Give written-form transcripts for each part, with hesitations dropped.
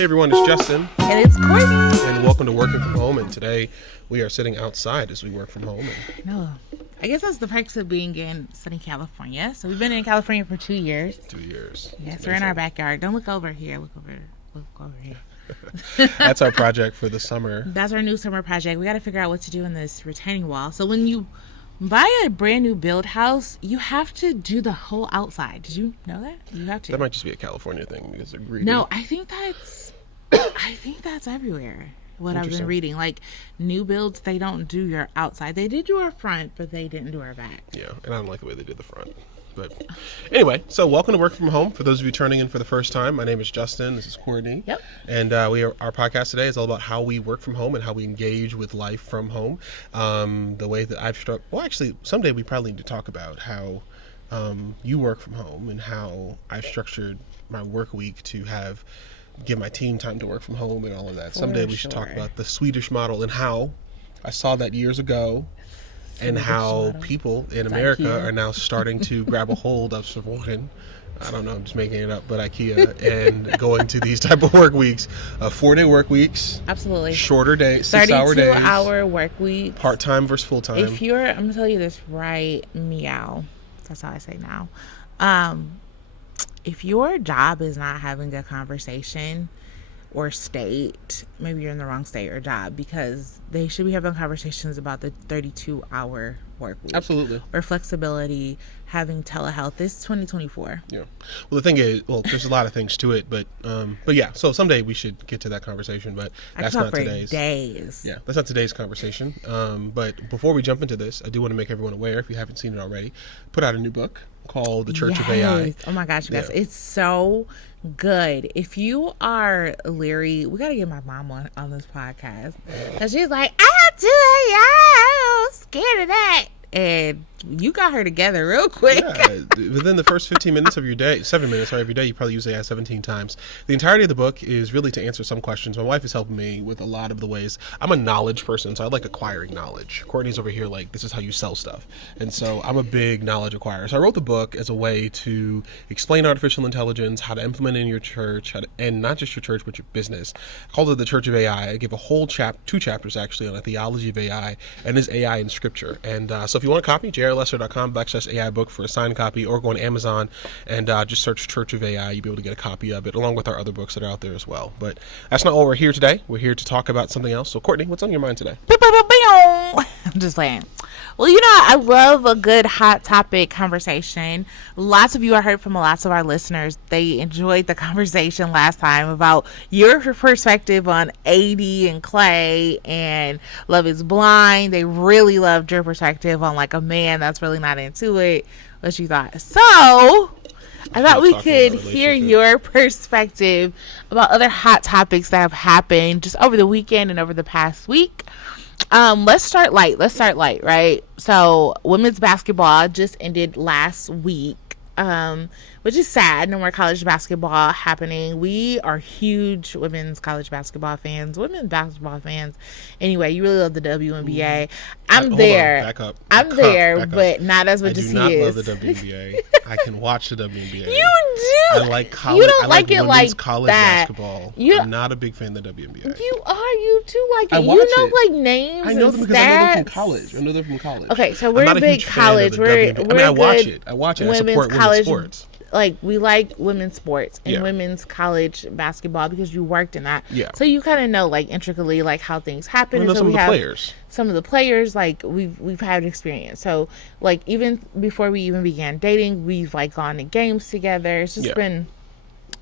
Hey everyone, it's Justin. And it's Courtney. And welcome to Working From Home. And today we are sitting outside as we work from home. No, I guess that's the perks of being in sunny California. So we've been in California for 2 years. 2 years. Yes, we're in our backyard. Don't look over here. Look over here. That's our project for the summer. That's our new summer project. We got to figure out what to do in this retaining wall. So when you buy a brand new build house, you have to do the whole outside. Did you know that? You have to. That might just be a California thing because they're greedy. No, I think that's everywhere. What I've been reading, like new builds, they don't do your outside. They did do our front, but they didn't do our back. Yeah, and I don't like the way they did the front. But anyway, so welcome to Work From Home. For those of you turning in for the first time, my name is Justin. This is Courtney. Yep. And our podcast today is all about how we work from home and how we engage with life from home. The way that I've struck. Well, actually, someday we probably need to talk about how you work from home and how I've structured my work week to give my team time to work from home and all of that. Someday we should talk about the Swedish model and how I saw that years ago and how people in America are now starting to grab a hold of Simone. I don't know, I'm just making it up, but IKEA and going to these type of work weeks, 4-day work weeks. Absolutely. Shorter days, 6-hour days. 32-hour work weeks. Part-time versus full-time. I'm going to tell you this right meow. That's how I say now. If your job is not having a conversation or state, maybe you're in the wrong state or job, because they should be having conversations about the 32-hour work week. Absolutely. Or flexibility, having telehealth. This is 2024. Yeah. Well, the thing is, there's a lot of things to it, but yeah, so someday we should get to that conversation, but that's not today's. Days. Yeah, that's not today's conversation. But before we jump into this, I do want to make everyone aware, if you haven't seen it already, put out a new book called The Church of AI. Oh my gosh, you guys, it's so good. If you are leery, we gotta get my mom on this podcast, because she's like, I have to AI, I'm scared of that. And you got her together real quick. Yeah, within the first 15 minutes of your day, 7 minutes every day, you probably use AI 17 times. The entirety of the book is really to answer some questions. My wife is helping me with a lot of the ways. I'm a knowledge person, so I like acquiring knowledge. Courtney's over here like, this is how you sell stuff. And so I'm a big knowledge acquirer. So I wrote the book as a way to explain artificial intelligence, how to implement it in your church, and not just your church, but your business. I called it The Church of AI. I give a whole two chapters actually on a theology of AI and is AI in scripture. And so if you want a copy, jrlesser.com/AI book for a signed copy, or go on Amazon and just search Church of AI. You'll be able to get a copy of it, along with our other books that are out there as well. But that's not all we're here today. We're here to talk about something else. So, Courtney, what's on your mind today? I'm just saying. Well, I love a good hot topic conversation. Lots of you, I heard from lots of our listeners, they enjoyed the conversation last time about your perspective on AD and Clay and Love is Blind. They really loved your perspective on like a man that's really not into it, what you thought. So I thought we could hear your perspective about other hot topics that have happened just over the weekend and over the past week. Let's start light, right? So women's basketball just ended last week, which is sad. No more college basketball happening. We are huge women's college basketball fans, Anyway, you really love the WNBA. I'm there. Back up. But not as much as he is. I do not love the WNBA. I can watch the WNBA. You do. I like college. You don't like it like college that. Basketball. I'm not a big fan of the WNBA. You do like it. I watch it. Like names. I know and them because stats. I know them from college. Okay, so we're a big college. I watch it. I support women's sports. Like, we like women's sports and women's college basketball because you worked in that. Yeah. So you kind of know, like, intricately, like, how things happen. Some of the players. Some of the players, like, we've had experience. So, like, even before we even began dating, we've, like, gone to games together. It's just been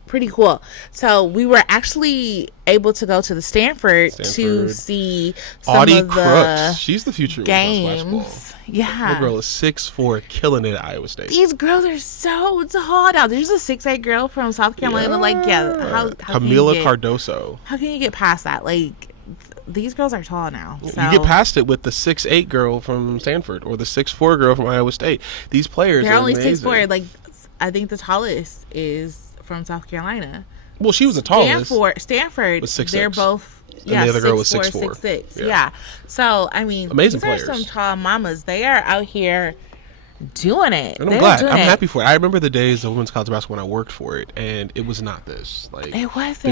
pretty cool. So we were actually able to go to the Stanford. To see some Audie of the Crooks. She's the future games. Of basketball. Yeah. The girl is 6'4", killing it at Iowa State. These girls are so tall now. There's a 6'8" girl from South Carolina. How Camila Cardoso. How can you get past that? Like, these girls are tall now. So. You get past it with the 6'8" girl from Stanford or the 6'4" girl from Iowa State. These players are only 6'4". Like, I think the tallest is from South Carolina. Well, she was the tallest. Stanford was 6'6". They're both. And the other girl was 6'4", 6'6". Yeah. So, I mean, amazing these players. are some tall mamas. They are out here doing it. And I'm glad. I'm happy for it. I remember the days of women's college basketball when I worked for it, and it was not this. Like, it wasn't.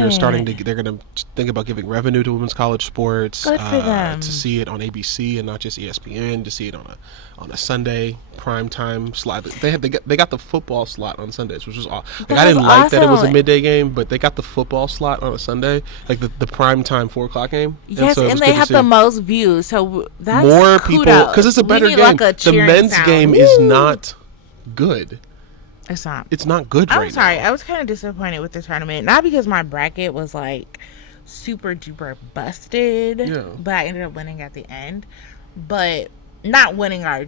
They're going to think about giving revenue to women's college sports. Good for them. To see it on ABC and not just ESPN, to see it on a Sunday primetime slot. They got the football slot on Sundays, which was awesome. Like, I didn't like that it was a midday game, but they got the football slot on a Sunday, like the primetime 4:00 game. Yes, and they have the most views, so that's more people, because it's a better game. Like the men's game is not good. It's not. It's not good right now. I'm sorry. I was kind of disappointed with the tournament. Not because my bracket was like super duper busted, but I ended up winning at the end. But not winning our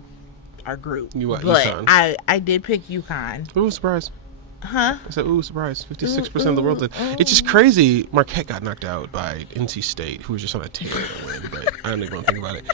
group. But UConn. I did pick UConn. Ooh, surprise. Huh? I said, ooh, surprise. 56% of the world did. It's just crazy. Marquette got knocked out by NC State, who was just on a tear to win, but I don't even want to think about it.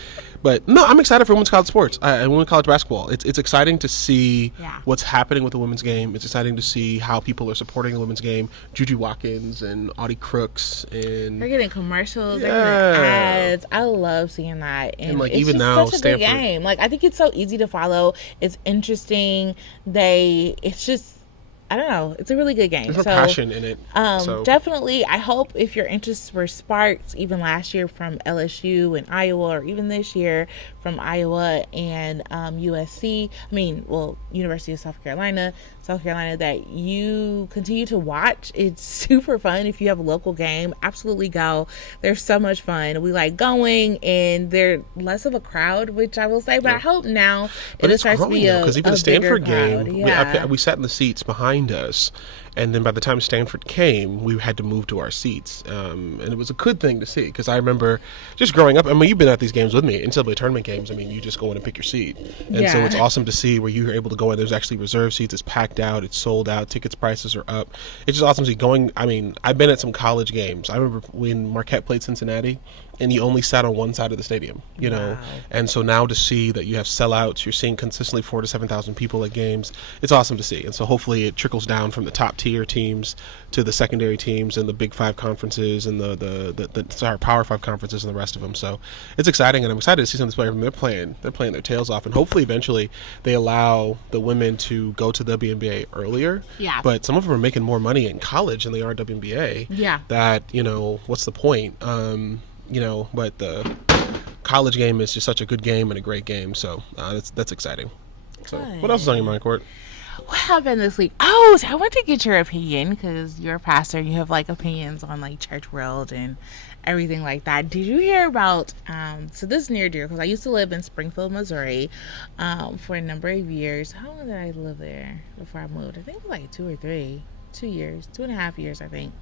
But no, I'm excited for women's college sports and women's college basketball. It's exciting to see what's happening with the women's game. It's exciting to see how people are supporting the women's game. Juju Watkins and Audie Crooks, and they're getting commercials, they're getting ads. I love seeing that, and like, it's even just now, such a Stanford. Good game. Like, I think it's so easy to follow. It's interesting. It's just, I don't know. It's a really good game. There's passion in it. Definitely. I hope if your interests were sparked even last year from LSU and Iowa, or even this year from Iowa and USC. University of South Carolina, that you continue to watch. It's super fun. If you have a local game, absolutely go. They're so much fun. We like going, and they're less of a crowd, which I will say. But I hope now it starts to be because even the Stanford game, yeah. we sat in the seats behind us, and then by the time Stanford came, we had to move to our seats, and it was a good thing to see, because I remember just growing up. I mean, you've been at these games with me, NCAA tournament games. I mean, you just go in and pick your seat, and so it's awesome to see where you're able to go in. There's actually reserve seats. It's packed out. It's sold out. Tickets prices are up. It's just awesome to see going. I mean, I've been at some college games. I remember when Marquette played Cincinnati, and you only sat on one side of the stadium, you know. And so now to see that you have sellouts, you're seeing consistently 4,000 to 7,000 people at games. It's awesome to see. And so hopefully it trickles down from the top tier teams to the secondary teams and the Big Five conferences and the Power Five conferences and the rest of them. So it's exciting, and I'm excited to see some of these players. They're playing their tails off, and hopefully eventually they allow the women to go to the WNBA earlier. Yeah. But some of them are making more money in college than they are WNBA. Yeah. That, what's the point? But the college game is just such a good game and a great game, so that's exciting. So, what else is on your mind, Court? What happened this week? Oh, so I want to get your opinion, because you're a pastor. You have like opinions on like church world and everything like that. Did you hear about? So this is near dear, because I used to live in Springfield, Missouri, for a number of years. How long did I live there before I moved? I think like 2 years, 2.5 years, I think.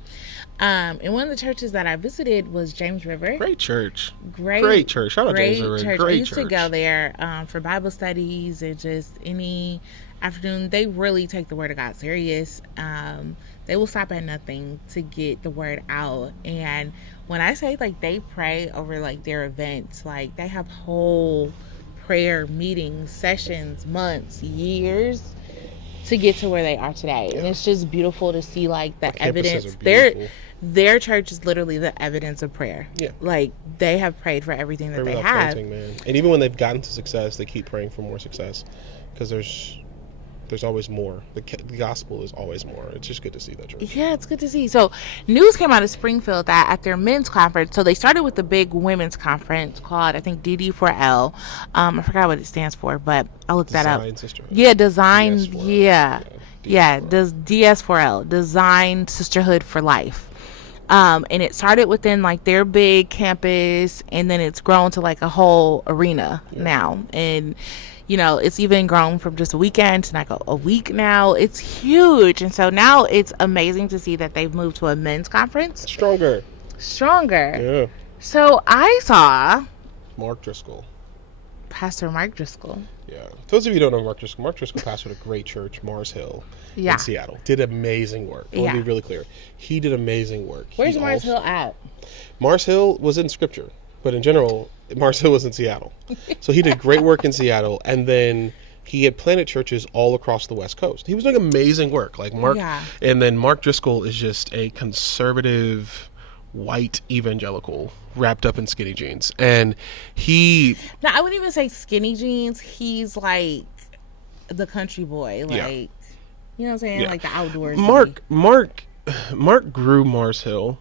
And one of the churches that I visited was James River. Great church. Great church. Shout out James River. Church. Great I used church. to go there for Bible studies and just any afternoon. They really take the Word of God serious. They will stop at nothing to get the word out. And when I say like they pray over like their events, like they have whole prayer meetings, sessions, months, years to get to where they are today. And it's just beautiful to see like the evidence. Their church is literally the evidence of prayer. Yeah. Like they have prayed for everything that they have. Man. And even when they've gotten to success, they keep praying for more success, because there's always more. The gospel is always more. It's just good to see that church. Yeah, it's good to see. So news came out of Springfield that at their men's conference, so they started with the big women's conference called, I think, DD4L. I forgot what it stands for, but I'll look that up. Sisterhood. Yeah, Design. DS4L. Does DS4L, Design Sisterhood for Life. And it started within like their big campus, and then it's grown to like a whole arena now. And it's even grown from just a weekend to like a week now. It's huge. And so now it's amazing to see that they've moved to a men's conference. Stronger. Yeah. So I saw Mark Driscoll. Pastor Mark Driscoll. Yeah. Those of you who don't know Mark Driscoll pastored a great church, Mars Hill, in Seattle. Did amazing work. I want to be really clear. He did amazing work. Where's Mars Hill at? Mars Hill was in Scripture, but in general, Mars Hill was in Seattle. So he did great work in Seattle, and then he had planted churches all across the West Coast. He was doing amazing work, like Mark. Yeah. And then Mark Driscoll is just a conservative, white evangelical wrapped up in skinny jeans, and he. No, I wouldn't even say skinny jeans. He's like the country boy, Yeah. like, you know what I'm saying? Yeah. Like the outdoors. Mark grew Mars Hill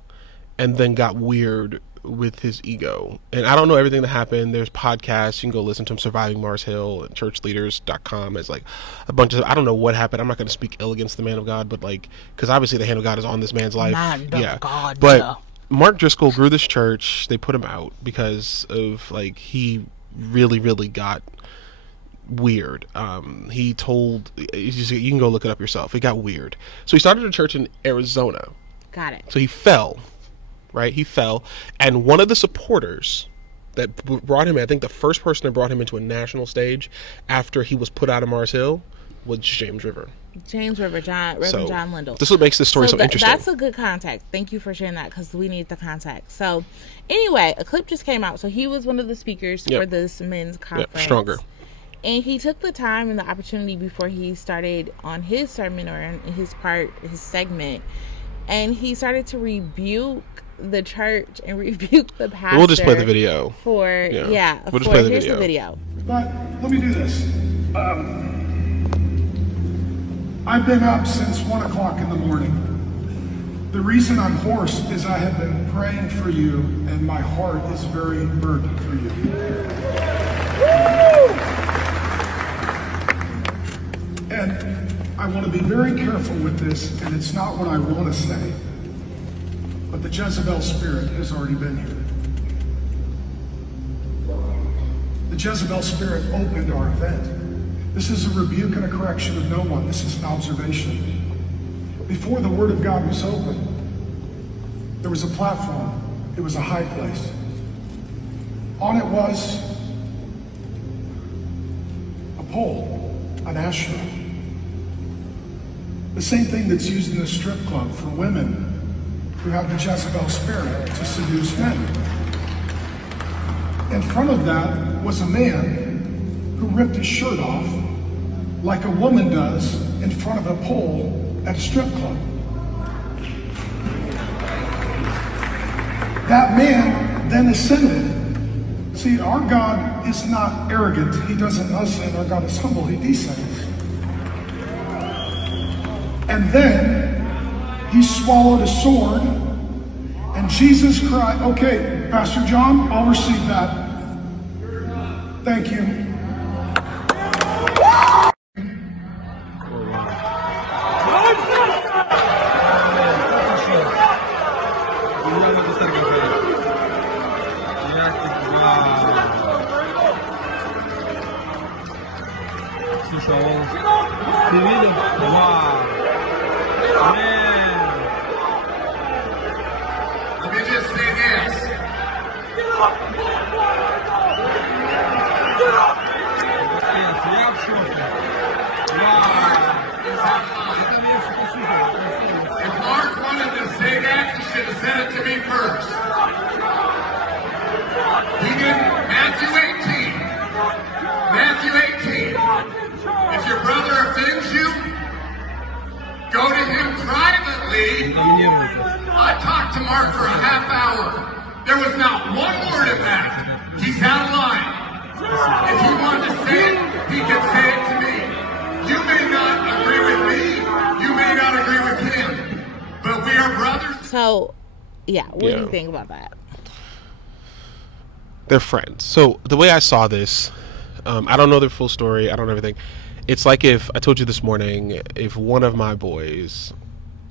and then got weird with his ego. And I don't know everything that happened. There's podcasts. You can go listen to him, Surviving Mars Hill, and churchleaders.com. It's like a bunch of, I don't know what happened. I'm not going to speak ill against the man of God, but like, because obviously the hand of God is on this man's life. God, but yeah. Mark Driscoll grew this church. They put him out because of, like, he really, really got weird. He told, you can go look it up yourself. It got weird. So he started a church in Arizona. Got it. So he fell, right? He fell. And one of the supporters that brought him, I think the first person that brought him into a national stage after he was put out of Mars Hill was James River. Reverend John Lindell. This is what makes this story so interesting. That's a good context. Thank you for sharing that, because we need the context. So anyway, a clip just came out. So he was one of the speakers for this men's conference. Stronger. And he took the time and the opportunity before he started on his sermon, or in his segment, and he started to rebuke the church and rebuke the pastor. We'll just play the video. Here's the video. But let me do this. I've been up since 1 o'clock in the morning. The reason I'm hoarse is I have been praying for you, and my heart is very burdened for you. And I want to be very careful with this, and it's not what I want to say, but the Jezebel spirit has already been here. The Jezebel spirit opened our event. This is a rebuke and a correction of no one. This is an observation. Before the Word of God was open, there was a platform. It was a high place. On it was a pole, an asherah. The same thing that's used in a strip club for women who have the Jezebel spirit to seduce men. In front of that was a man who ripped his shirt off like a woman does in front of a pole at a strip club. That man then ascended. See, our God is not arrogant. He doesn't ascend. Our God is humble. He descends. And then he swallowed a sword, and Jesus cried, okay, Pastor John, I'll receive that. Thank you. Let me just say this. If Mark wanted to say that, he should have said it to me first. He didn't. Matthew 18. If your brother offends you, go to him privately. I talked to Mark for a half hour. There was not one word of that. He's out of line. If he wanted to say it, he could say it to me. You may not agree with me. You may not agree with him. But we are brothers. So, what do you think about that? They're friends. So the way I saw this, I don't know the full story. I don't know everything. It's like if I told you this morning, if one of my boys,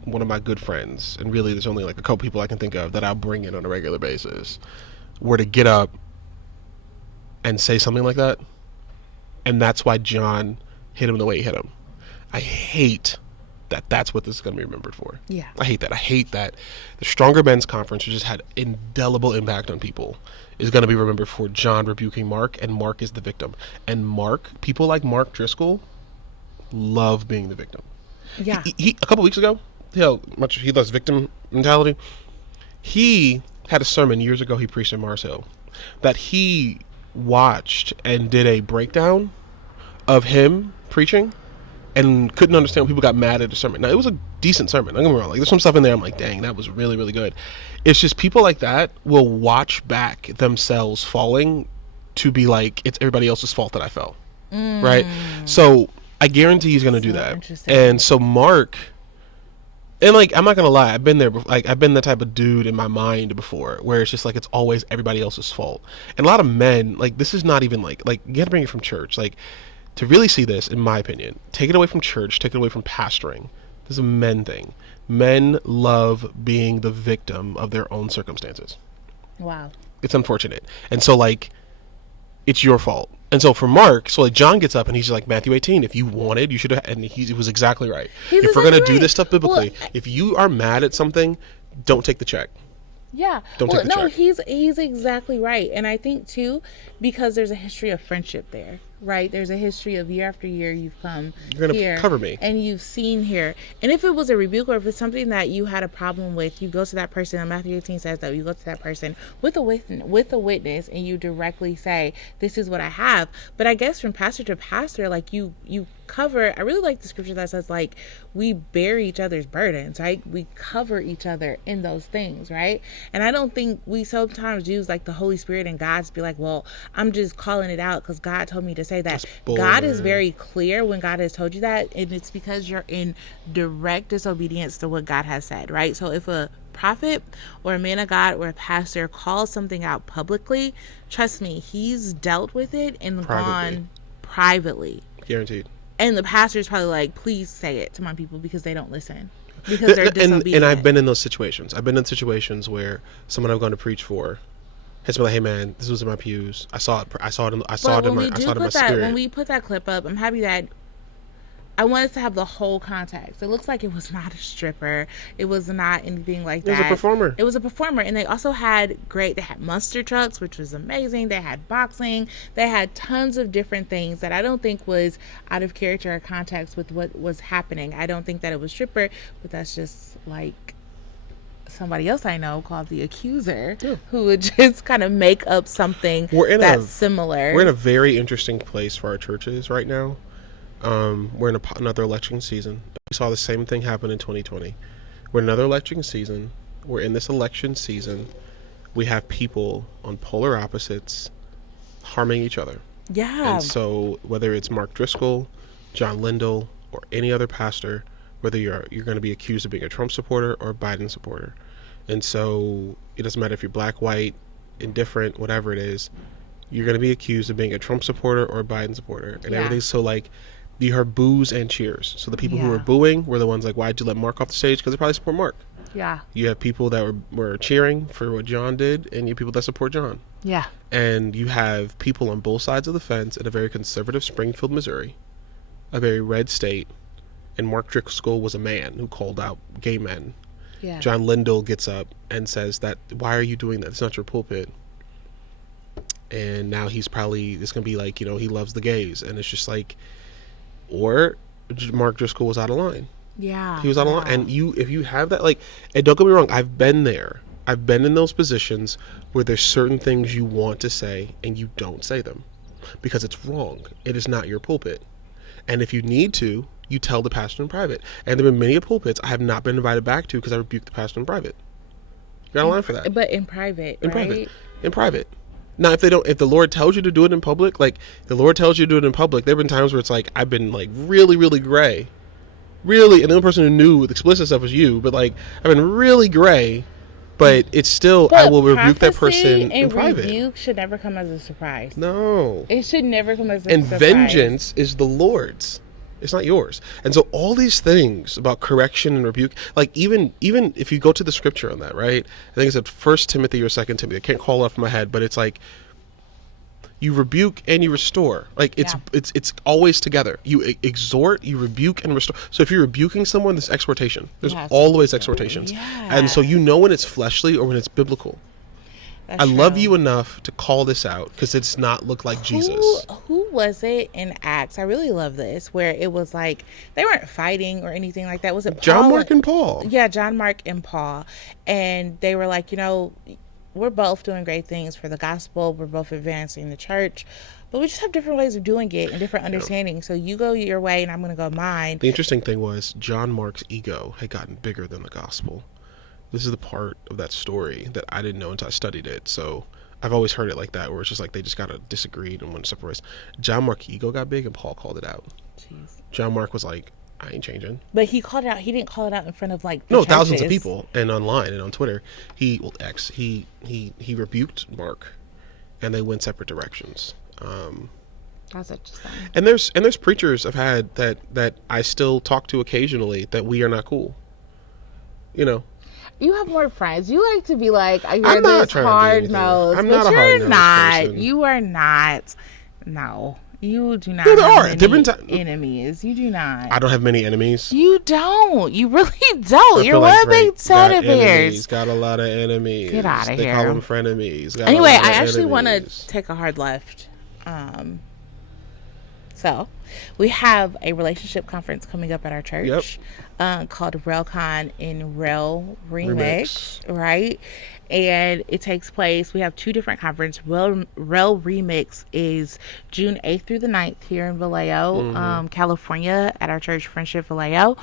one of my good friends, and really there's only like a couple people I can think of that I'll bring in on a regular basis, were to get up and say something like that, and that's why John hit him the way he hit him. I hate that that's what this is going to be remembered for. Yeah. I hate that. I hate that the Stronger Men's Conference, which just had indelible impact on people, is going to be remembered for John rebuking Mark, and Mark is the victim. And people like Mark Driscoll love being the victim. Yeah. He a couple weeks ago, much he loves victim mentality. He had a sermon years ago he preached in Mars Hill that he watched and did a breakdown of him preaching and couldn't understand when people got mad at the sermon. Now, it was a decent sermon. Don't get me wrong. Like, there's some stuff in there I'm like, dang, that was really, really good. It's just people like that will watch back themselves falling to be like, it's everybody else's fault that I fell. Right? So I guarantee he's going to do So that. interesting. And so Mark, and like, I'm not going to lie, I've been there. Like, I've been the type of dude in my mind before where it's just like, it's always everybody else's fault. And a lot of men, like, this is not even like you got to bring it from church. Like, to really see this, in my opinion, take it away from church, take it away from pastoring. This is a men thing. Men love being the victim of their own circumstances. Wow. It's unfortunate. And so, like, it's your fault. And so for Mark, so like John gets up and he's like, Matthew 18, if you wanted, you should have, and he was exactly right. If we're going to do this stuff biblically, if you are mad at something, don't take the check. Yeah. Don't take the check. He's exactly right. And I think too, because there's a history of friendship there, right? There's a history of year after year you've come You're going here to cover me. and you've seen here. And if it was a rebuke or if it's something that you had a problem with, you go to that person. And Matthew 18 says that you go to that person with a witness and you directly say, this is what I have. But I guess from pastor to pastor, like you cover, I really like the scripture that says, like, we bear each other's burdens, right? We cover each other in those things, right? And I don't think we sometimes use like the Holy Spirit and God to be like, well, I'm just calling it out because God told me to say that. God is very clear when God has told you that, and it's because you're in direct disobedience to what God has said, right? So if a prophet or a man of God or a pastor calls something out publicly, trust me, he's dealt with it and gone privately. Guaranteed. And the pastor's probably like, please say it to my people because they don't listen. Because they're disobedient. And I've been in those situations. I've been in situations where someone I've gone to preach for has been like, hey man, this was in my pews. I saw it in my spirit. When we put that clip up, I'm happy that I wanted to have the whole context. It looks like it was not a stripper. It was not anything like that. It was a performer. It was a performer. And they also had they had monster trucks, which was amazing. They had boxing. They had tons of different things that I don't think was out of character or context with what was happening. I don't think that it was stripper, but that's just like somebody else I know called the accuser, who would just kind of make up something that's similar. We're in a very interesting place for our churches right now. We're in another election season. We saw the same thing happen in 2020. We're in another election season. We're in this election season. We have people on polar opposites harming each other. Yeah. And so whether it's Mark Driscoll, John Lindell, or any other pastor, whether you're going to be accused of being a Trump supporter or a Biden supporter. And so it doesn't matter if you're black, white, indifferent, whatever it is, you're going to be accused of being a Trump supporter or a Biden supporter. And everything's so like, you heard boos and cheers. So the people who were booing were the ones like, why'd you let Mark off the stage? Because they probably support Mark. Yeah. You have people that were cheering for what John did, and you have people that support John. Yeah. And you have people on both sides of the fence in a very conservative Springfield, Missouri, a very red state. And Mark Driscoll was a man who called out gay men. Yeah. John Lindell gets up and says that, why are you doing that? It's not your pulpit. And now it's going to be like, he loves the gays. And it's just like, or Mark Driscoll was out of line. Yeah. He was out of line. And if you have that, like, and don't get me wrong, I've been there. I've been in those positions where there's certain things you want to say and you don't say them because it's wrong. It is not your pulpit. And if you need to, you tell the pastor in private. And there have been many pulpits I have not been invited back to because I rebuked the pastor in private. You got a line for that. But in private, In private. Now, if the Lord tells you to do it in public, like the Lord tells you to do it in public, there have been times where it's like, I've been like really, really gray. Really, and the only person who knew the explicit stuff was you, but like, I've been really gray, but it's still, I will rebuke that person in private. Rebuke should never come as a surprise. No. It should never come as a surprise. And vengeance is the Lord's. It's not yours. And so all these things about correction and rebuke, like even if you go to the scripture on that, right? I think it's at 1 Timothy or 2 Timothy. I can't call it off my head, but it's like you rebuke and you restore. Like it's always together. You exhort, you rebuke and restore. So if you're rebuking someone, there's exhortation. There's always exhortations. Yeah. And so you know when it's fleshly or when it's biblical. I love you enough to call this out because it's not look like Jesus. Who was it in Acts? I really love this, where it was like they weren't fighting or anything like that. Was it John, Mark, and Paul? Yeah, John, Mark, and Paul. And they were like, we're both doing great things for the gospel. We're both advancing the church. But we just have different ways of doing it and different understandings. So you go your way and I'm going to go mine. The interesting thing was John Mark's ego had gotten bigger than the gospel. This is the part of that story that I didn't know until I studied it. So I've always heard it like that, where it's just like they just gotta disagree and want to separate. John Mark ego got big, and Paul called it out. Jeez. John Mark was like, I ain't changing. But he called it out. He didn't call it out in front of like the no thousands of churches. people, and online and on Twitter. He rebuked Mark, and they went separate directions. That's interesting. And there's preachers I've had that I still talk to occasionally that we are not cool. You know. You have more friends. You like to be like, you're I'm not this trying to be hard anything. nosed. I'm But not a you're hard-nosed not. person. You are not. No. You do not No, there have are. There many been enemies. You do not. I don't have many enemies. You don't. You really don't. I You're feel one like of big Drake teddy got enemies, bears. got a lot of enemies. Get outta They here. call them frenemies. Got a Anyway, lot of I actually want to enemies. take a hard left. So, we have a relationship conference coming up at our church called RelCon in Rel Remix, right? And it takes place, we have two different conferences. Rel Remix is June 8th through the 9th here in Vallejo, California, at our church, Friendship Vallejo.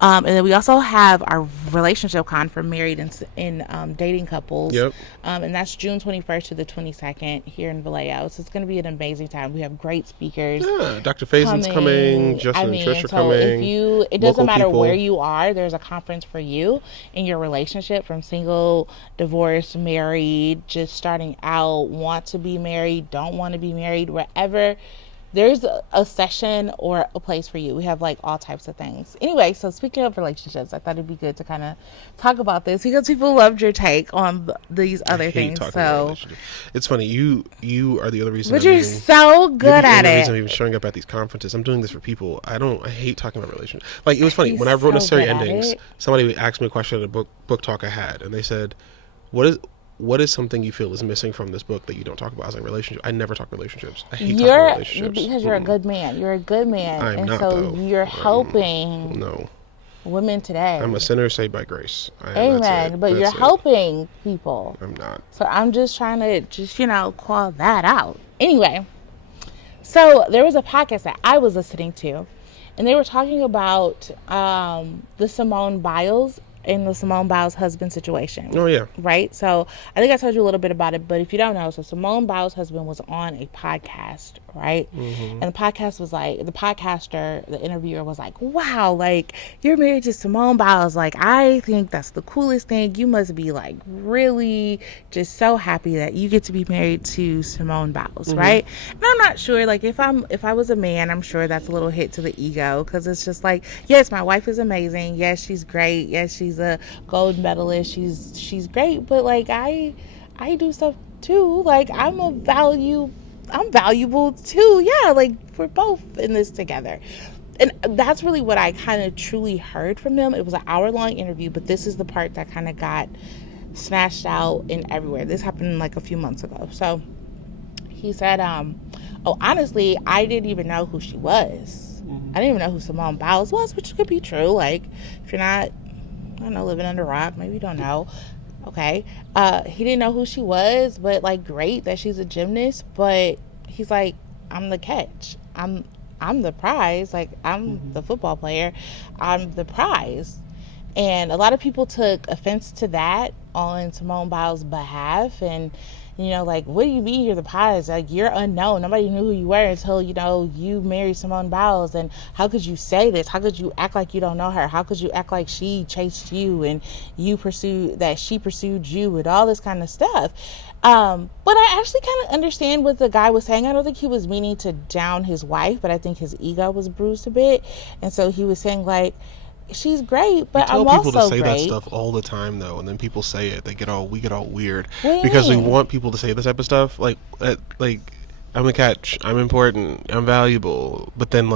And then we also have our relationship con for married and dating couples. And that's June 21st to the 22nd here in Vallejo. So it's going to be an amazing time. We have great speakers. Yeah, Dr. Faison's coming. Justin and Trish are coming. It doesn't matter people. where you are, there's a conference for you in your relationship, from single, divorced, married, just starting out, want to be married, don't want to be married, wherever. There's a session or a place for you. We have like all types of things. Anyway, so speaking of relationships, I thought it'd be good to kind of talk about this because people loved your take on these other things. So it's funny. You are the other reason. But you're so good at it. Reason I'm even showing up at these conferences. I'm doing this for people. I hate talking about relationships. Like, it was funny when I wrote Necessary Endings. Somebody asked me a question at a book talk I had, and they said, What is something you feel is missing from this book that you don't talk about? I was like, relationship. I never talk relationships. I hate talking about relationships. Because you're a good man. You're a good man. I'm not, so though. you're helping women today. I'm a sinner saved by grace. Amen. But you're helping people. I'm not. So I'm just trying to call that out. Anyway, so there was a podcast that I was listening to, and they were talking about the Simone Biles and the Simone Biles husband situation. Oh, yeah. Right? So I think I told you a little bit about it, but if you don't know, so Simone Biles' husband was on a podcast, right? And the podcast was like, the podcaster, the interviewer was like, wow, like, you're married to Simone Biles. Like, I think that's the coolest thing. You must be like really just so happy that you get to be married to Simone Biles, right? And I'm not sure, like, if I was a man, I'm sure that's a little hit to the ego, because it's just like, yes, my wife is amazing. Yes, she's great. Yes, she's a gold medalist. She's great, but like I do stuff too. Like I'm valuable too. Yeah, like we're both in this together. And that's really what I kind of truly heard from him. It was an hour-long interview, but this is the part that kind of got snatched out and everywhere. This happened like a few months ago. So he said, honestly, I didn't even know who she was. I didn't even know who Simone Biles was, which could be true. Like, if you're not, I don't know, living under a rock, maybe you don't know. Okay. He didn't know who she was, but like, great that she's a gymnast. But he's like, I'm the catch. I'm the prize. Like, I'm the football player. I'm the prize. And a lot of people took offense to that on Simone Biles' behalf. And, you know, like, what do you mean you're the prize? Like, you're unknown. Nobody knew who you were until, you know, you married Simone Biles. And how could you say this? How could you act like you don't know her? How could you act like she chased you and she pursued you and all this kind of stuff? But I actually kind of understand what the guy was saying. I don't think he was meaning to down his wife, but I think his ego was bruised a bit. And so he was saying, like, she's great, but I'm also great. People to say that stuff all the time, though, and then people say it. We get all weird because we want people to say this type of stuff. Like I'm a catch, I'm important, I'm valuable. But then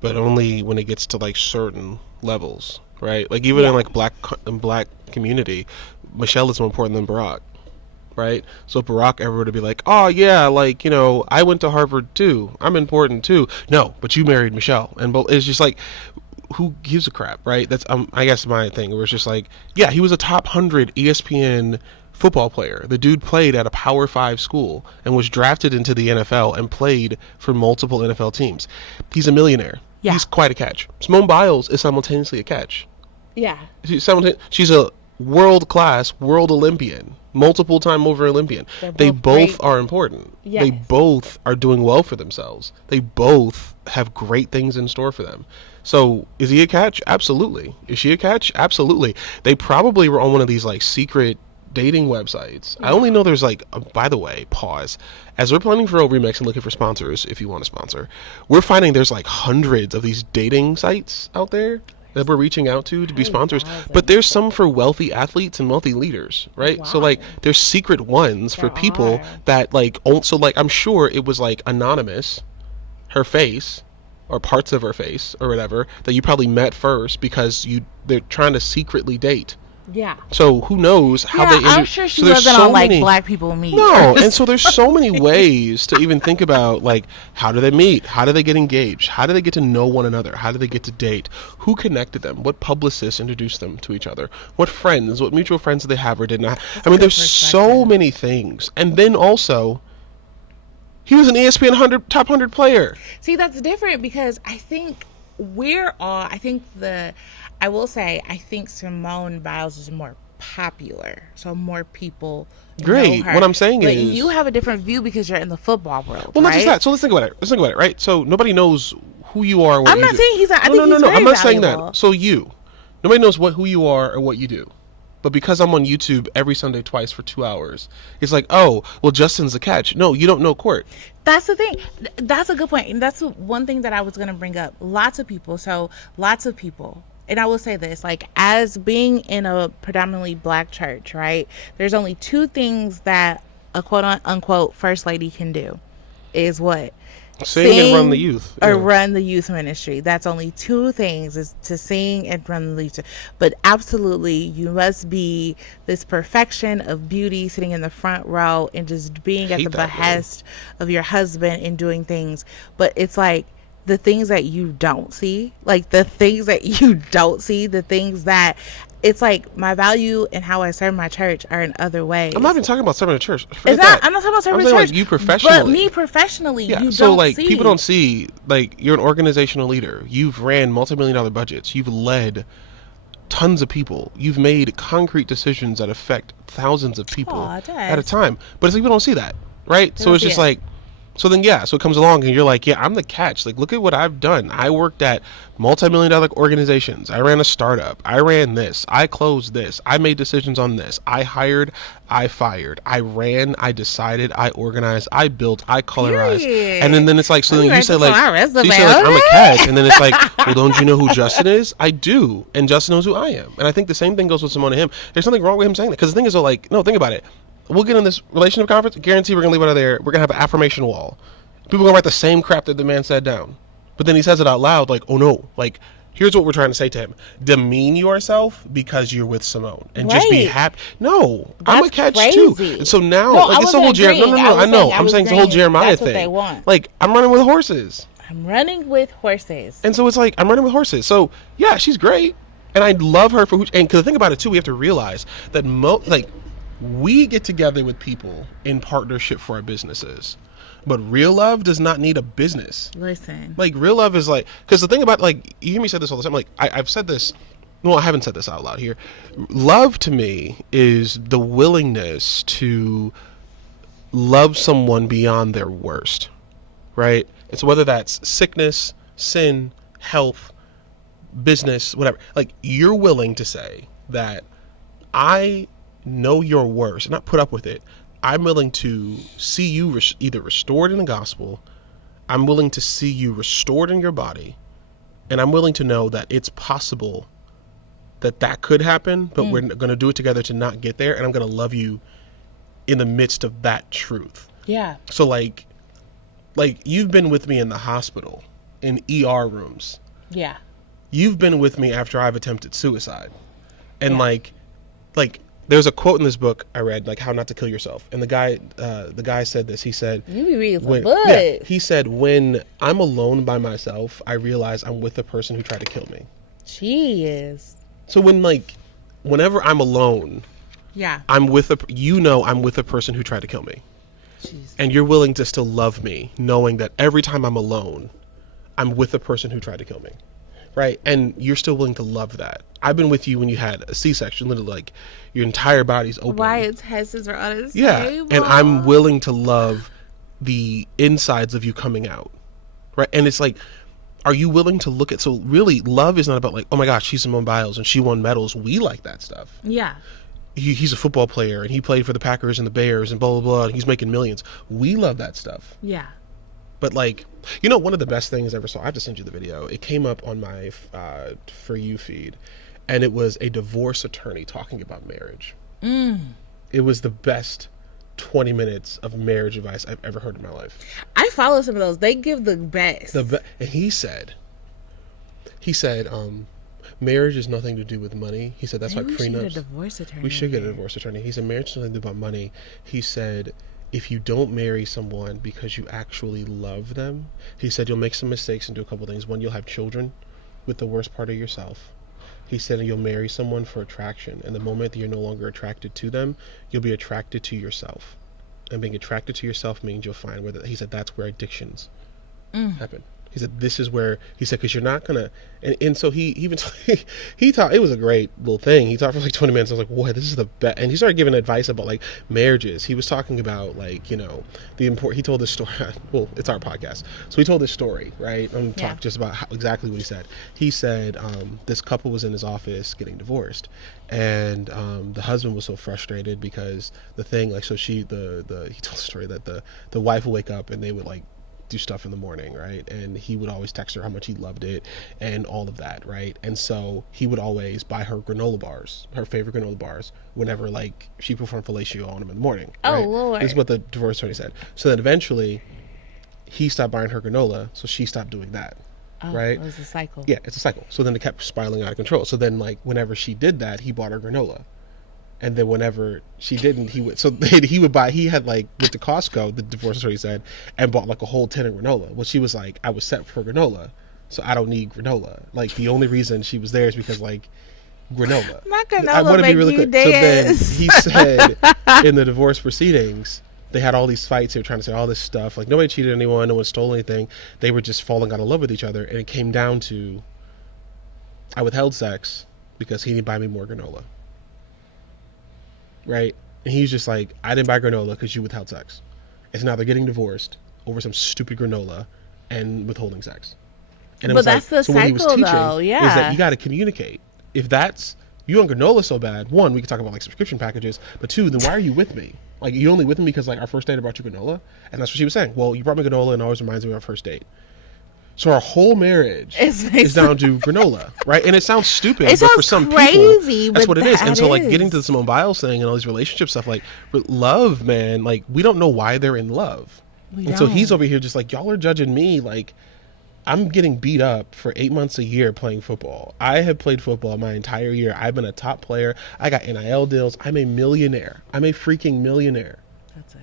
but only when it gets to like certain levels, right? Like even in like black community, Michelle is more important than Barack. Right? So if Barack ever were to be like, oh yeah, like, you know, I went to Harvard too, I'm important too. No, but you married Michelle, and it's just like, who gives a crap, right? That's I guess my thing, where it's just like, yeah, he was a top 100 ESPN football player. The dude played at a Power 5 school and was drafted into the NFL and played for multiple NFL teams. He's a millionaire. Yeah. He's quite a catch. Simone Biles is simultaneously a catch. Yeah. She's a world class, world Olympian, multiple time over Olympian. They both are important. Yes. They both are doing well for themselves. They both have great things in store for them. So is he a catch? Absolutely. Is she a catch? Absolutely. They probably were on one of these like secret dating websites. I only know there's like, by the way, pause. As we're planning for Remix and looking for sponsors, if you want to sponsor, we're finding there's like hundreds of these dating sites out there that we're reaching out to be sponsors. But there's some for wealthy athletes and wealthy leaders, right? So like there's secret ones for people that like, so like I'm sure it was like anonymous, her face or parts of her face or whatever that you probably met first because they're trying to secretly date. Yeah. So who knows how they? I'm sure she wasn't on like Black People Meet. No, and so there's so many ways to even think about like how do they meet? How do they get engaged? How do they get to know one another? How do they get to date? Who connected them? What publicists introduced them to each other? What friends? What mutual friends do they have or did not? I mean, there's so many things. And then also, he was an ESPN top 100 player. See, that's different because I think I will say, I think Simone Biles is more popular, so more people Great. know her. What I'm saying but is, you have a different view because you're in the football world. Well, right? not just that. So let's think about it. Right. So nobody knows who you are. What I'm you not do. saying he's. I think he's no. very I'm not valuable. saying that. So nobody knows who you are or what you do. But because I'm on YouTube every Sunday twice for 2 hours, it's like, oh, well, Justin's a catch. No, you don't know Court. That's the thing. That's a good point. And that's one thing that I was going to bring up. Lots of people. And I will say this, like, as being in a predominantly Black church, right, there's only two things that a quote-unquote first lady can do. Is what? Sing and run the youth. Or run the youth ministry. That's only two things, is to sing and run the youth. But absolutely, you must be this perfection of beauty sitting in the front row and just being at the behest of your husband and doing things. But it's like, the things that you don't see, the things that it's like my value and how I serve my church are in other ways. I'm not even talking about serving the church. I'm not talking about serving the church. Like you professionally. But me professionally, yeah, you so don't like see. people don't see, like, you're an organizational leader. You've ran multi-million-dollar budgets. You've led tons of people. You've made concrete decisions that affect thousands of people at a time. But it's like people don't see that, right? So it's just like, so then, so it comes along and you're like, I'm the catch. Like, look at what I've done. I worked at multi-million-dollar organizations. I ran a startup. I ran this. I closed this. I made decisions on this. I hired. I fired. I ran. I decided. I organized. I built. I colorized. Period. And then it's like, so then you say like, so you say like, I'm a catch. And then it's like, well, don't you know who Justin is? I do. And Justin knows who I am. And I think the same thing goes with Simone and him. There's nothing wrong with him saying that. Because the thing is, like, no, think about it. We'll get in this relationship conference. Guarantee we're gonna leave out of there. We're gonna have an affirmation wall. People are gonna write the same crap that the man said down, but then he says it out loud. Like, oh no, like, here's what we're trying to say to him: demean yourself because you're with Simone, and just be happy. No, I'm a catch too. And so now, like, it's the whole Jeremiah. No, I know. I'm saying it's the whole Jeremiah thing. Like, I'm running with horses. I'm running with horses. And so it's like I'm running with horses. So yeah, she's great, and I love her for who. And because the thing about it too, we have to realize that we get together with people in partnership for our businesses, but real love does not need a business. Listen, like, real love is like, because the thing about, like, you hear me say this all the time, like, I've said this, well, I haven't said this out loud here. Love to me is the willingness to love someone beyond their worst, right? It's whether that's sickness, sin, health, business, whatever. Like, you're willing to say that I know your worst and not put up with it. I'm willing to see you either restored in the gospel. I'm willing to see you restored in your body, and I'm willing to know that it's possible that could happen, but we're going to do it together to not get there, and I'm going to love you in the midst of that truth. Yeah. So like you've been with me in the hospital, in ER rooms. Yeah. You've been with me after I've attempted suicide, and like there's a quote in this book I read, like, How Not to Kill Yourself. And the guy said this. He said, you be reading some books. Yeah, he said, when I'm alone by myself, I realize I'm with the person who tried to kill me. She is. So whenever I'm alone, I'm with I'm with the person who tried to kill me. Jeez. And you're willing to still love me, knowing that every time I'm alone, I'm with the person who tried to kill me. right? And you're still willing to love that. I've been with you when you had a C-section, literally like your entire body's open. Wyatt's heads are on his table. And I'm willing to love the insides of you coming out, right? And it's like, are you willing to look at, so really love is not about like, oh my gosh, she's Simone Biles and she won medals. We like that stuff. Yeah. He's a football player and he played for the Packers and the Bears and blah, blah, blah. And he's making millions. We love that stuff. Yeah. But like, you know, one of the best things I ever saw, I have to send you the video. It came up on my For You feed, and it was a divorce attorney talking about marriage. It was the best 20 minutes of marriage advice I've ever heard in my life. I follow some of those. They give the best. And he said, marriage has nothing to do with money. He said, that's why prenups. We should get a divorce attorney. We should get a divorce attorney. He said, marriage has nothing to do about money. He said, if you don't marry someone because you actually love them, he said, you'll make some mistakes and do a couple things. One, you'll have children with the worst part of yourself. He said, you'll marry someone for attraction. And the moment that you're no longer attracted to them, you'll be attracted to yourself. And being attracted to yourself means you'll find where, he said, that's where addictions happen. He said, this is where, he said, because you're not going to, and so he even, he taught, it was a great little thing. He talked for like 20 minutes. I was like, boy, this is the best. And he started giving advice about like marriages. He was talking about like, you know, he told this story, well, it's our podcast. So he told this story, right? I'm going to talk just about exactly what he said. He said, this couple was in his office getting divorced. And the husband was so frustrated because the thing, like, so he told the story that the wife would wake up and they would like, do stuff in the morning, right? And he would always text her how much he loved it and all of that, right? And so he would always buy her granola bars, her favorite granola bars, whenever like she performed fellatio on him in the morning. Right? Oh, Lord. This is what the divorce attorney said. So then eventually he stopped buying her granola, so she stopped doing that. Right? It was a cycle. Yeah, it's a cycle. So then it kept spiraling out of control. So then like whenever she did that, he bought her granola. And then whenever she didn't, he would buy, he had like, went to Costco, the divorce attorney said, and bought like a whole tin of granola. Well, she was like, I was set for granola, so I don't need granola. Like the only reason she was there is because like granola. Not granola, I want to be really clear. So then he said in the divorce proceedings, they had all these fights. They were trying to say all this stuff. Like nobody cheated anyone, no one stole anything. They were just falling out of love with each other. And it came down to, I withheld sex because he didn't buy me more granola. Right? And he's just like, I didn't buy granola because you withheld sex. And so now they're getting divorced over some stupid granola and withholding sex. And but that's like, the cycle, though. Yeah. Is that you got to communicate. If that's, you want granola so bad, one, we could talk about like subscription packages, but two, then why are you with me? Like, you only with me because like our first date I brought you granola? And that's what she was saying. Well, you brought me granola and it always reminds me of our first date. So our whole marriage is down to granola, right? And it sounds stupid, but for some people, that's what it is. And so, like, getting to the Simone Biles thing and all these relationship stuff, like, love, man, like, we don't know why they're in love. So he's over here just like, y'all are judging me. Like, I'm getting beat up for 8 months a year playing football. I have played football my entire year. I've been a top player. I got NIL deals. I'm a millionaire. I'm a freaking millionaire. That's it.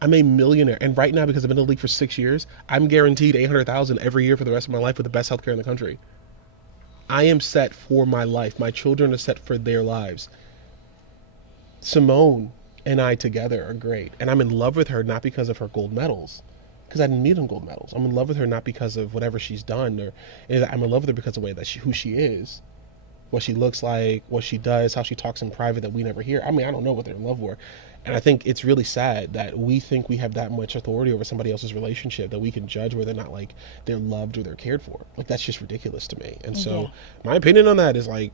I'm a millionaire, and right now, because I've been in the league for 6 years, I'm guaranteed $800,000 every year for the rest of my life with the best healthcare in the country. I am set for my life. My children are set for their lives. Simone and I together are great, and I'm in love with her not because of her gold medals, because I didn't need them gold medals. I'm in love with her not because of whatever she's done, or I'm in love with her because of the way that who she is, what she looks like, what she does, how she talks in private that we never hear. I mean, I don't know what they're in love for. And I think it's really sad that we think we have that much authority over somebody else's relationship that we can judge whether or not like they're loved or they're cared for. Like, that's just ridiculous to me. And so my opinion on that is like,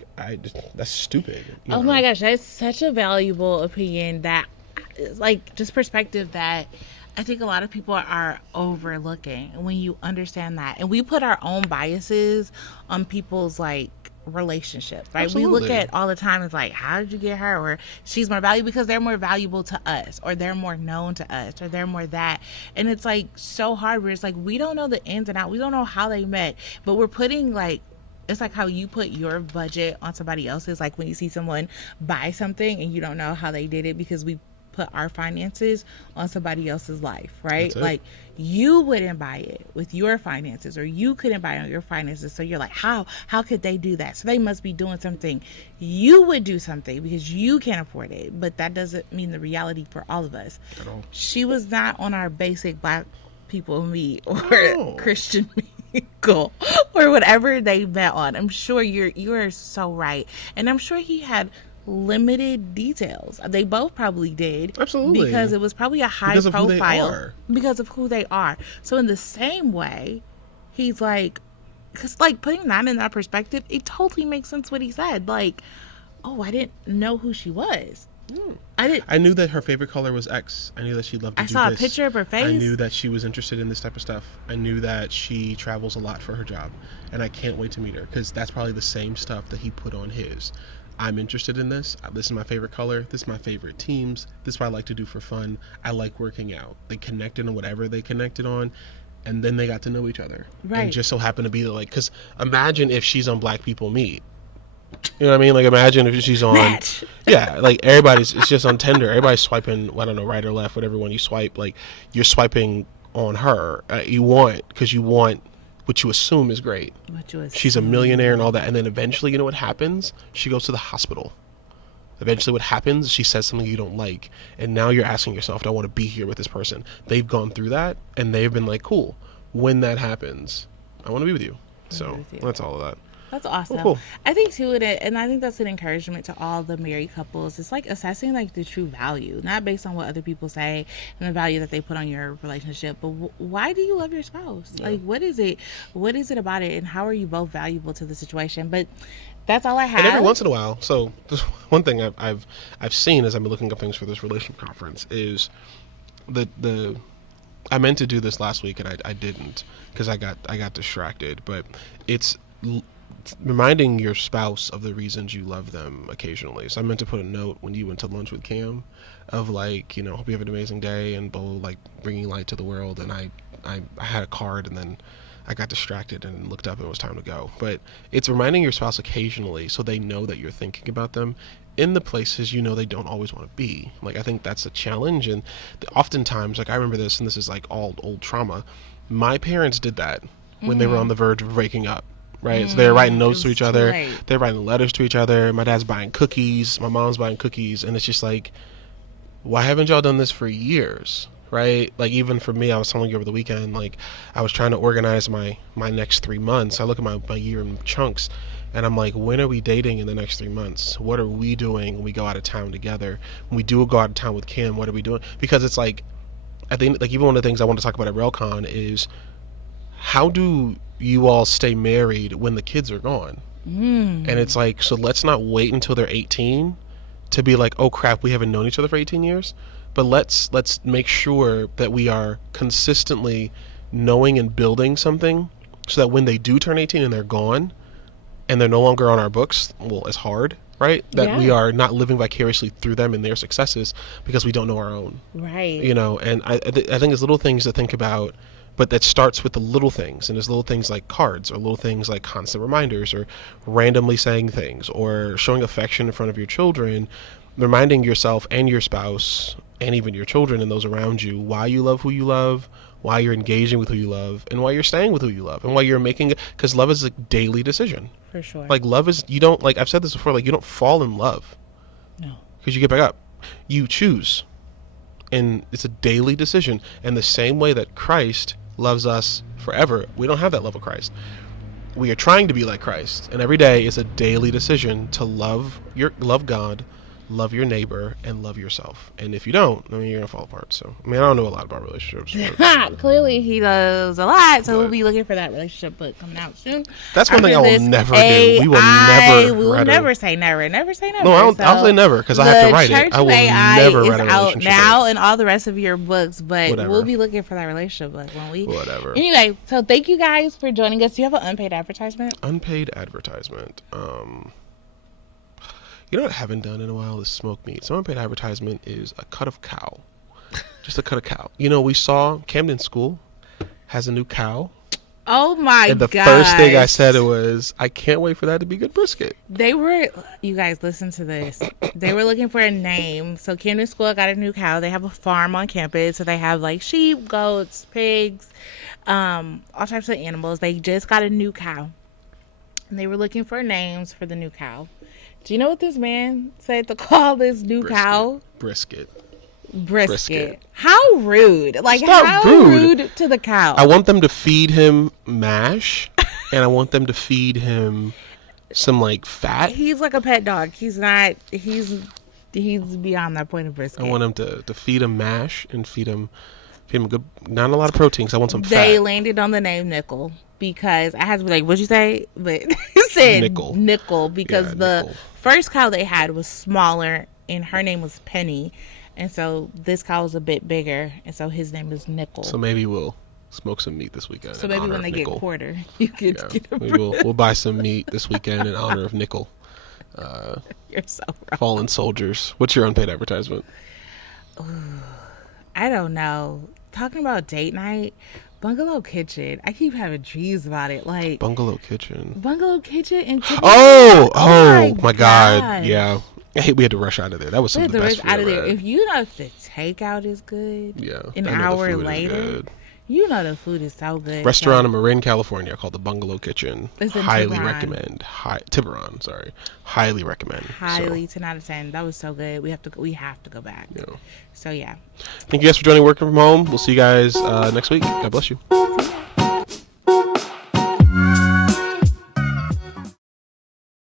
that's stupid. Oh my gosh, that's such a valuable opinion that is like just perspective that I think a lot of people are overlooking when you understand that. And we put our own biases on people's like relationship, right? Absolutely. We look at all the time, it's like, how did you get her? Or she's more valuable because they're more valuable to us, or they're more known to us, or they're more that. And it's like so hard where it's like we don't know the ins and outs, we don't know how they met, but we're putting like, it's like how you put your budget on somebody else's. Like when you see someone buy something and you don't know how they did it because we put our finances on somebody else's life, right? Like you wouldn't buy it with your finances, or you couldn't buy it on your finances. So you're like, how could they do that? So they must be doing something. You would do something because you can't afford it, but that doesn't mean the reality for all of us. She was not on our basic Black people meat or Christian meat. vehicle or whatever they met on. I'm sure you're so right. And I'm sure he had limited details. They both probably did. Absolutely. Because it was probably a high Because of who they profile. are. Because of who they are. So in the same way, he's like, because like putting that in that perspective, it totally makes sense what he said. Like, oh, I didn't know who she was. I knew that her favorite color was X. I knew that she loved to I do saw this. a picture of her face. I knew that she was interested in this type of stuff. I knew that she travels a lot for her job. And I can't wait to meet her because that's probably the same stuff that he put on his. I'm interested in this. This is my favorite color. This is my favorite teams. This is what I like to do for fun. I like working out. They connected on whatever they connected on. And then they got to know each other. Right. And just so happened to be like, because imagine if she's on Black People Meet. You know what I mean? Like, imagine if she's on... Match. Yeah, like, it's just on Tinder. Everybody's swiping, I don't know, right or left, whatever one you swipe. Like, you're swiping on her. You want what you assume is great. She's a millionaire and all that. And then eventually, you know what happens? She goes to the hospital. Eventually what happens, she says something you don't like. And now you're asking yourself, do I want to be here with this person? They've gone through that, and they've been like, cool. When that happens, I want to be with you. So, that's all of that. That's awesome. Oh, cool. I think too, and I think that's an encouragement to all the married couples. It's like assessing like the true value, not based on what other people say and the value that they put on your relationship, but why do you love your spouse? Yeah. Like, what is it about it, and how are you both valuable to the situation? But that's all I have. And every once in a while, so just one thing I've seen as I've been looking up things for this relationship conference is the I meant to do this last week and I didn't because I got distracted, but it's reminding your spouse of the reasons you love them occasionally. So I meant to put a note when you went to lunch with Cam of like, hope you have an amazing day and like bringing light to the world. And I had a card and then I got distracted and looked up and it was time to go. But it's reminding your spouse occasionally so they know that you're thinking about them in the places they don't always want to be. Like, I think that's a challenge. And oftentimes, like, I remember this, and this is like all old trauma. My parents did that when they were on the verge of breaking up. Right, so they're writing notes to each other. They're writing letters to each other. My dad's buying cookies. My mom's buying cookies, and it's just like, why haven't y'all done this for years? Right, like even for me, I was telling you over the weekend, like I was trying to organize my next 3 months. I look at my year in chunks, and I'm like, when are we dating in the next 3 months? What are we doing when we go out of town together? When we do go out of town with Kim, what are we doing? Because it's like, I think like even one of the things I want to talk about at RailCon is how do you all stay married when the kids are gone? And it's like, so let's not wait until they're 18 to be like, oh crap, we haven't known each other for 18 years. But let's make sure that we are consistently knowing and building something so that when they do turn 18 and they're gone and they're no longer on our books, well, it's hard, right? That we are not living vicariously through them and their successes because we don't know our own. Right. And I think it's little things to think about. But that starts with the little things, and there's little things like cards, or little things like constant reminders, or randomly saying things, or showing affection in front of your children, reminding yourself and your spouse, and even your children and those around you, why you love who you love, why you're engaging with who you love, and why you're staying with who you love, and why you're making it, because love is a daily decision. For sure. Like, love is, you don't, like, I've said this before, like, you don't fall in love. No. Because you get back up. You choose. And it's a daily decision. And the same way that Christ loves us forever, we don't have that love of Christ. We are trying to be like Christ, and every day is a daily decision to love God, love your neighbor, and love yourself. And if you don't, I mean, you're gonna fall apart. So I don't know a lot about relationships. Clearly he does a lot, so we'll be looking for that relationship book coming out soon. That's one thing I will never do. We will never say never. Never say never. No, I'll say never because I have to write it. I will never write a relationship book. Out now book. and all the rest of your books, but Whatever. We'll be looking for that relationship book, won't we? Whatever. Anyway, so thank you guys for joining us. Do you have an unpaid advertisement? Unpaid advertisement. You know what I haven't done in a while is smoke meat. So unpaid advertisement is a cut of cow. Just a cut of cow. We saw Camden School has a new cow. Oh my god. And the first thing I said was, I can't wait for that to be good brisket. You guys listen to this. They were looking for a name. So Camden School got a new cow. They have a farm on campus. So they have like sheep, goats, pigs, all types of animals. They just got a new cow. And they were looking for names for the new cow. Do you know what this man said to call this new cow? Brisket. Brisket. How rude. Like, It's not how rude to the cow. I want them to feed him mash, and I want them to feed him some, like, fat. He's like a pet dog. He's beyond that point of brisket. I want him to feed him mash and feed him good, not a lot of protein, because I want some fat. They landed on the name Nickel because I had to be like, what'd you say? But he said Nickel because the first cow they had was smaller and her name was Penny. And so this cow was a bit bigger, and so his name is Nickel. So maybe we'll smoke some meat this weekend. So maybe when they get quarter, you could get a we'll buy some meat this weekend in honor of Nickel. You're so wrong. Fallen soldiers. What's your unpaid advertisement? Ooh, I don't know. Talking about date night, Bungalow Kitchen. I keep having dreams about it. Like Bungalow Kitchen and oh my God. Yeah. I hate we had to rush out of there. That was some of the best food out of there. If you know if the takeout is good, an hour later, you know the food is so good. Restaurant in Marin, California, called the Bungalow Kitchen. Highly Tiburon. recommend. Tiburon, sorry. Highly recommend. Highly, 10 out of 10. That was so good. We have to go back. Yeah. So yeah. Thank you guys for joining Working From Home. We'll see you guys next week. God bless you.